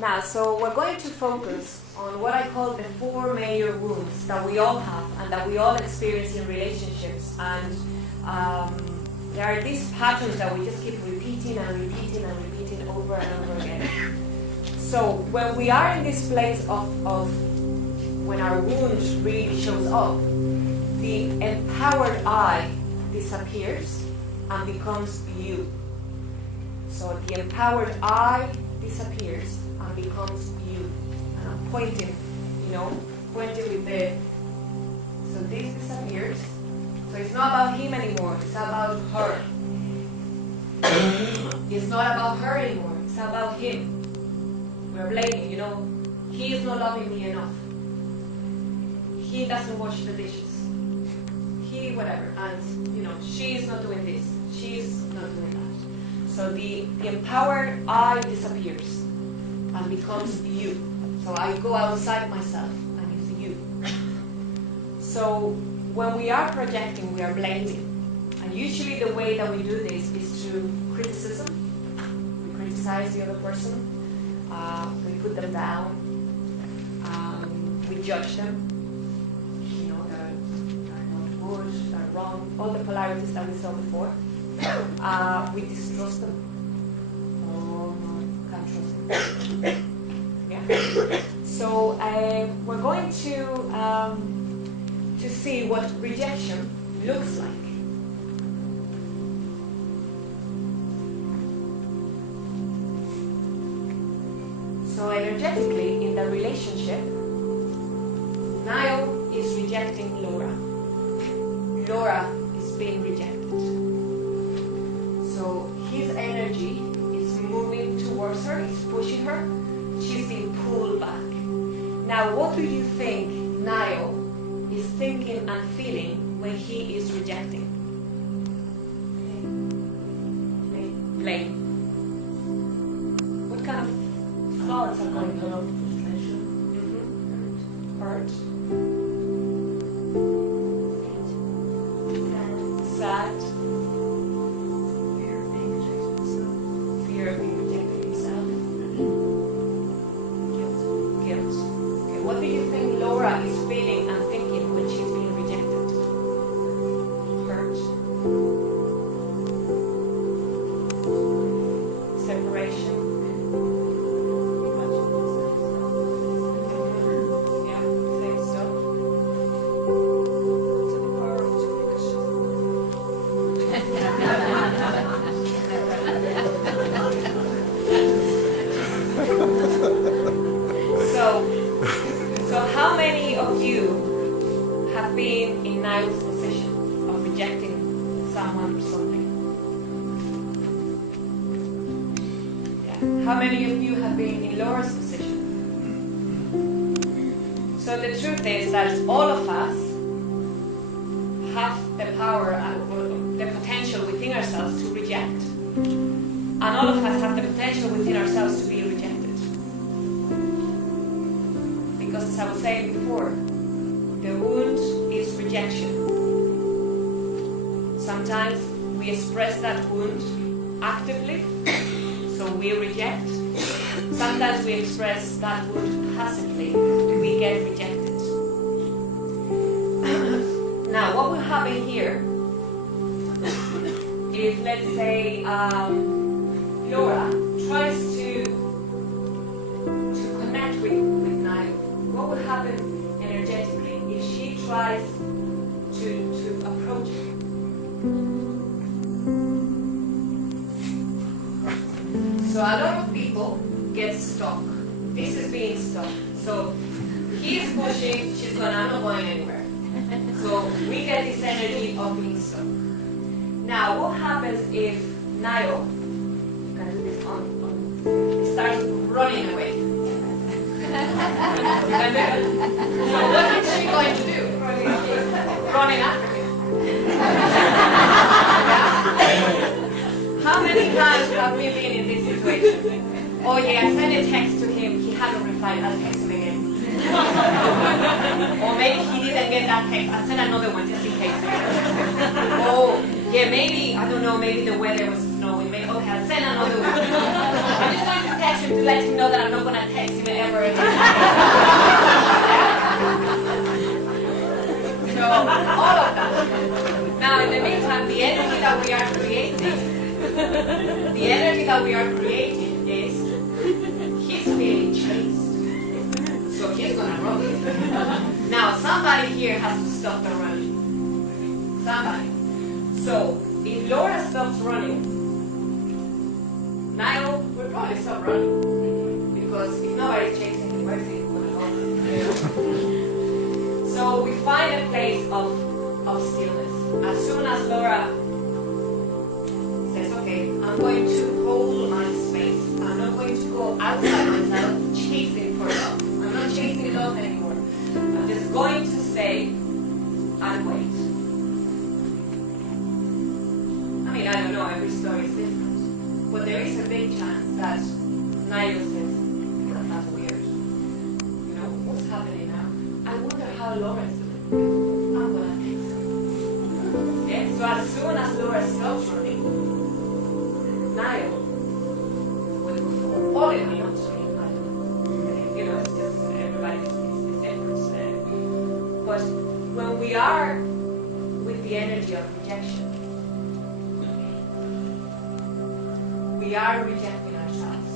Now, so we're going to focus on what I call the 4 major wounds that we all have and that we all experience in relationships. And there are these patterns that we just keep repeating and repeating and repeating over and over again. So when we are in this place of when our wound really shows up, the empowered I disappears and becomes you. So the empowered I disappears and becomes you. And I'm pointing, pointing with the, so this disappears. So it's not about him anymore, it's about her. It's not about her anymore, it's about him. We're blaming, he is not loving me enough. He doesn't wash the dishes. He whatever, and she's not doing this, she's not doing that. So the empowered I disappears and becomes you. So I go outside myself and it's you. So when we are projecting, we are blaming. And usually the way that we do this is through criticism. We criticize the other person, we put them down, we judge them. Are wrong, all the polarities that we saw before. We distrust them. Oh, no, can't trust them. Yeah. So we're going to see what rejection looks like. So energetically, in the relationship, Niall is rejecting Laura. Laura is being rejected. So his energy is moving towards her, he's pushing her, she's being pulled back. Now, what do you think Niall is thinking and feeling when he is rejecting? Blame. What kind of thoughts are going on? Frustration. Hurt. Sad. Fear of being rejected himself. Guilt. Okay, what do you think Laura is feeling and thinking when she's being rejected? Hurt. Separation. Yeah, same stuff. So how many of you have been in Niall's position of rejecting someone or something? Yeah. How many of you have been in Laura's position? So the truth is that all of us have the power and the potential within ourselves to reject. And all of us have the potential within ourselves to be rejected. Because as I was saying before, the wound is rejection. Sometimes we express that wound actively, so we reject. Sometimes we express that wound passively, we get rejected. Now, what will happen here is, let's say, Laura tries to connect with Niall. What will happen energetically if she tries to approach him? So a lot of people get stuck. This is being stuck. So he's pushing, she's going, I'm not going anywhere. So we get this energy of being stuck. Now, what happens if Niall, you can do this on starts running away? So what is she going to do? Running after him. How many times have we been in this situation? Oh yeah, I sent a text to him, he hadn't replied, I'll text him again. Or maybe he didn't get that text, I'll send another one just in case. Oh, yeah, maybe, I don't know, maybe the weather was snowing, maybe, okay, I'll send another one. I'm just going to text him to let him know that I'm not going to text him ever again. So, all of that. Now, in the meantime, the energy that we are creating is he's feeling chased. So he's going to run. Now, somebody here has to stop the running. Somebody. So, if Laura stops running, Niall will probably stop running. Because if nobody's chasing him, where's he going to go? So we find a place of stillness. As soon as Laura says, okay, I'm going to hold my space. I'm not going to go outside myself chasing for love. I'm not chasing love anymore. I'm just going to stay and wait. I mean, I don't know, every story is different. But there is a big chance that Niall says, that's weird. You know, what's happening now? I wonder how Laura is doing. I'm going to take some. Yeah, so as soon as Laura stops running, Niall will go forward. All in me, not saying, I don't know. You know, it's just everybody is different. But when we are with the energy of rejection, we are rejecting ourselves.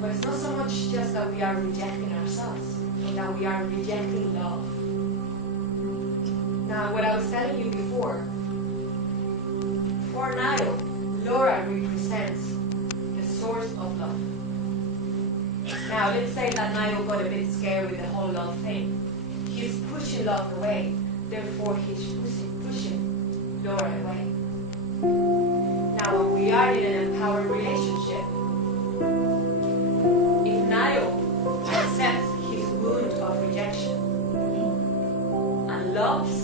But it's not so much just that we are rejecting ourselves, but that we are rejecting love. Now, what I was telling you before, for Niall, Laura represents the source of love. Now, let's say that Niall got a bit scared with the whole love thing. He's pushing love away, therefore he's pushing Laura away. Now, when we are in an empowered relationship, if Niall accepts his wound of rejection and loves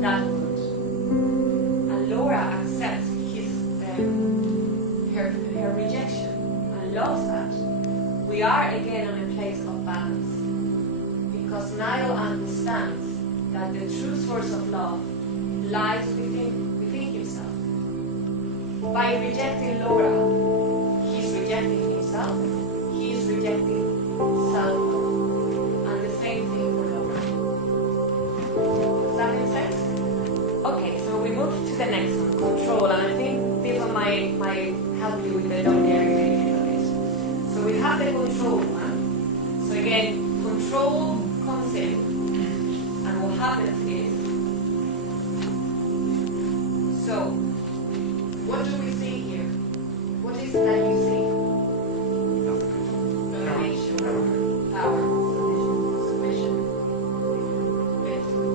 that wound, and Laura accepts her rejection and loves that, we are again in a place of balance. Because Niall understands that the true source of love lies within himself. By rejecting Laura, he's rejecting himself, he's rejecting self-love. And the same thing for Laura. Does that make sense? Okay, so we move to the next one, control. And I think this one might help you with the lonely area a little bit. So we have the control one. So again, control comes in. And what happens is, so, what do we see here? What is that you see? Domination, power, submission, victory.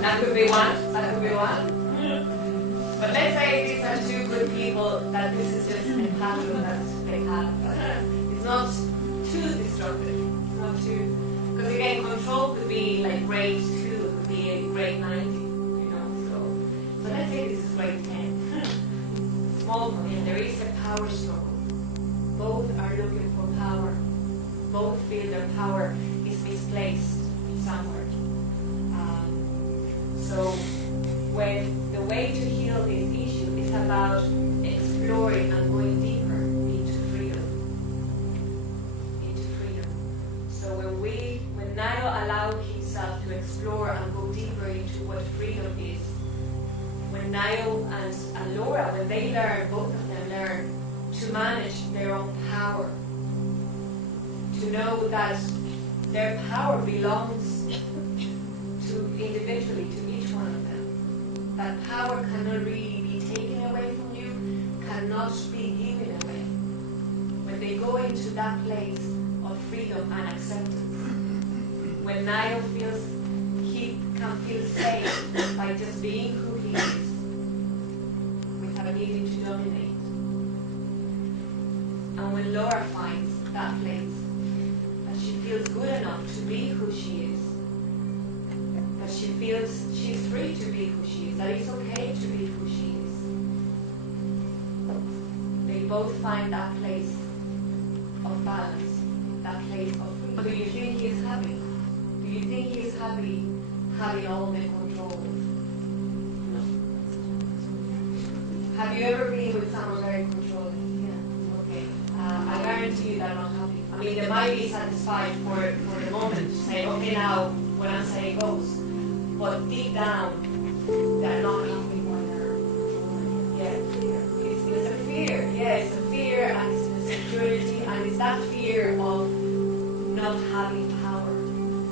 That could be one. But let's say these are two good people, that this is just a pattern that they have. It's not too destructive. It's not too, because again, control could be like grade 2, it could be a grade 90, you know. So let's say this is grade 10. Small one, and there is a power struggle. Both are looking for power. Both feel their power is misplaced somewhere. So when way to heal this issue is about exploring and going deeper into freedom. Into freedom. So when Niall allowed himself to explore and go deeper into what freedom is, when Niall and Laura, when they learn, both of them learn to manage their own power, to know that their power belongs to individually to each one of them. That power cannot really be taken away from you, cannot be given away. When they go into that place of freedom and acceptance, when Niall feels he can feel safe by just being who he is, without needing to dominate. And when Laura finds that place, that she feels good enough to be who she is, that she feels she's free to be who she is, that it's okay to be who she is. They both find that place of balance, that place of freedom. Do you think he's happy? Do you think he's happy having all the control? No. Have you ever been with someone very controlling? Yeah. Okay. I guarantee you they're not happy. I mean, they might be satisfied for the moment to say, okay, now when I'm saying goes, but deep down, they're not happy when they're controlling. Yeah, fear. It's a fear. Yeah, it's a fear, and it's an insecurity, and it's that fear of not having power,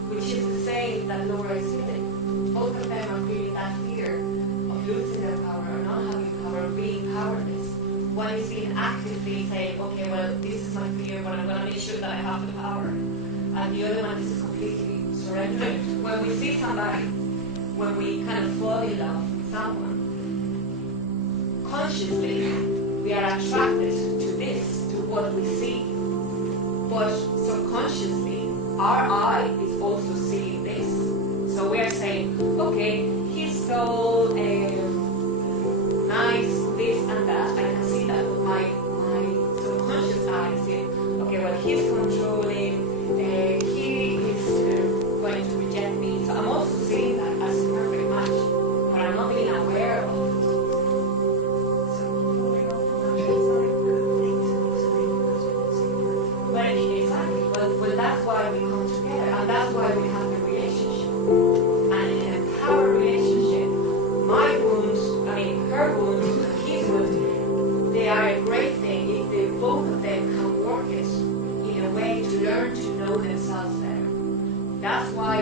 which is the same that Laura is feeling. Both of them are feeling that fear of losing their power, or not having power, or being powerless. One is being actively saying, okay, well, this is my fear, but I'm going to make sure that I have the power. And the other one is completely surrendering. When we see somebody, when we kind of fall in love with someone, consciously we are attracted to this, to what we see. But subconsciously, our eye is also seeing this. So we are saying, okay, he's so nice, this and that. I can see that with my subconscious eye is saying, okay, well, he's controlling, he is going to reject me. So I'm also seeing that as a perfect match, but I'm not being aware of it. Well, that's why we come together, and that's why we have the relationship. And in an empowered relationship, my wound, I mean her wound, and his wound, they are a great thing if they, both of them can work it in a way to learn to know themselves better. That's why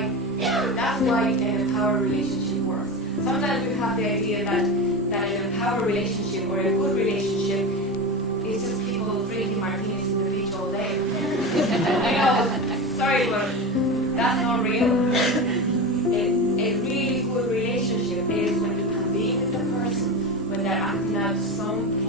an empowered relationship works. Sometimes we have the idea that an empowered relationship or a good relationship is just people drinking martinis in the beach all day. I know, sorry, but that's not real. A really good relationship is when you can be with the person, when they're acting out some